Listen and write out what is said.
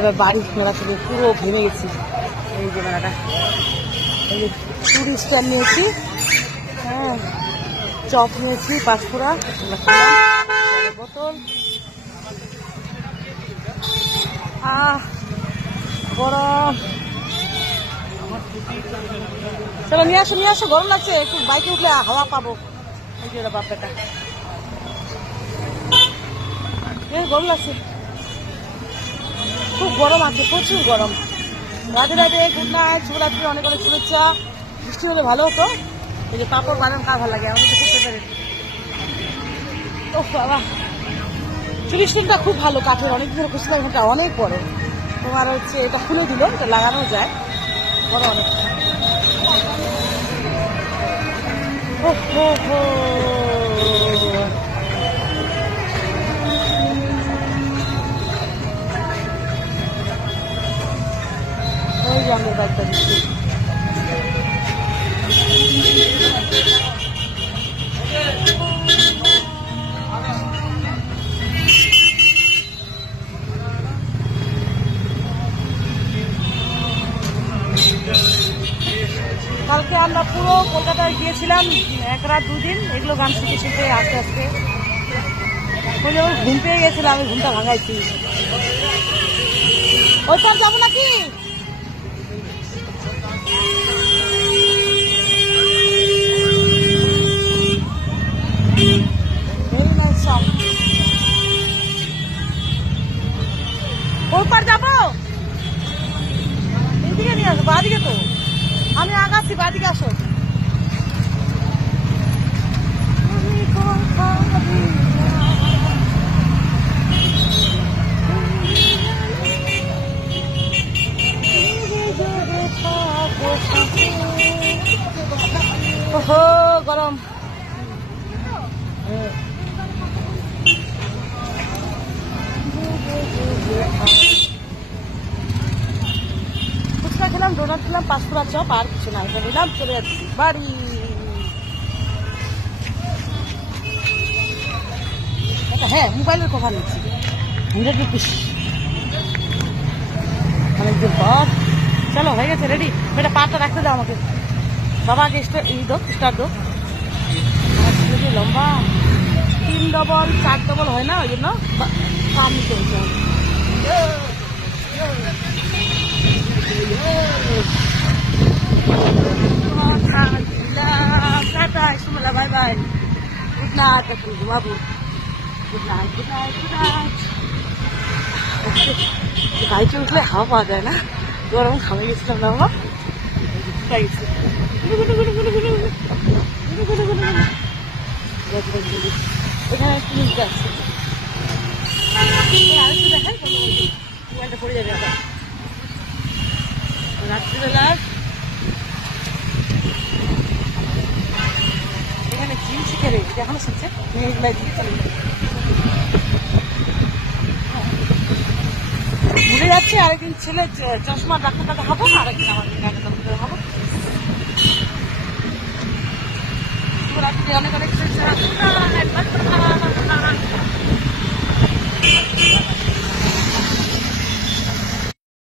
এবার বাড়ি মেলা থেকে পুরো ভেঙে গেছি। এই যে মেলাটা, এই যে টুরিস্ট স্ট্যান্ড নিয়েছি, হ্যাঁ, চপ নিয়েছি, পাঁচফোড়া, বোতল, গরম। চলো নিয়ে আসো, গরম লাগছে, একটু বাইকে উঠলে হাওয়া পাবো। এই যে বাপটা গরম লাগছে, খুব গরম আছে, প্রচুর গরম। রাধে রাধে, গুড নাইট, শুভরাত্রি, অনেক অনেক শুভেচ্ছা। বৃষ্টি হলে ভালো হতো। এই যে পাপড় বাদাম কার ভালো লাগে, আমাদের তো খুব ফেভারিট। ও বাবা, চুলি স্টিকটা খুব ভালো কাঠের, অনেক দিন খুঁজছিলাম, এটা অনেক বড়। তোমার হচ্ছে এটা খুলে দিল, এটা লাগানো যায়, বড় অনেক। ও হো হো, ওই যে আমাদের বাড়িটা দিচ্ছি। কালকে আমরা পুরো কলকাতায় গিয়েছিলাম, 1 রাত 2 দিন, এগুলো গান শিখে শিখে আস্তে আস্তে ঘুম পেয়ে গেছিলাম, আমি ঘুমটা ভাঙাইছি। ওই পার যাবো নাকি? ওই পার যাবো, এদিকে নিয়ে আসো, বাদিকে তো আমি আগাচ্ছি, বাদিকে আসো। ওহো গরম, ফুচকা খেলাম, ডোনাট খেলাম, পাঁচফোড়া চপ, আর কিছু না, এটা নিলাম, চলে যাচ্ছি বাড়ি। হ্যাঁ, মোবাইলের কভার নিচ্ছি, 100 রুপিস, অনেকদিন পর। চলো হয়ে গেছে, রেডি। এটা পাটা রাখতে দাও আমাকে, বাবা আগে স্টার দো। লম্বা 3 ডবল 4 ডবল হয় না, ওই জন্য কম নিতে হয়েছে। বাই বাই, গুড নাইট বাবু, good night, good night, good night. বাইকে উঠলে হাওয়া পাওয়া যায় না, গরম ঘামে গেছিলাম না বাবা, গেছি। এখানে একটু নিচে আসছে, আরেকটু দেখাই, মোবাইলটা পড়ে যাবে আবার। রাত্রিবেলার এখানে জিম শিখে রে, এখনো শিখছে, মেয়েগুলাই দিচ্ছে। ভুলে যাচ্ছে, আরেকদিন ছেলে চশমা ডাক্তারটা দেখাবো, আরেকদিন আমার ডাক্তার দেখাবো। শুভরাত্রি, অনেক অনেক শুভেচ্ছা।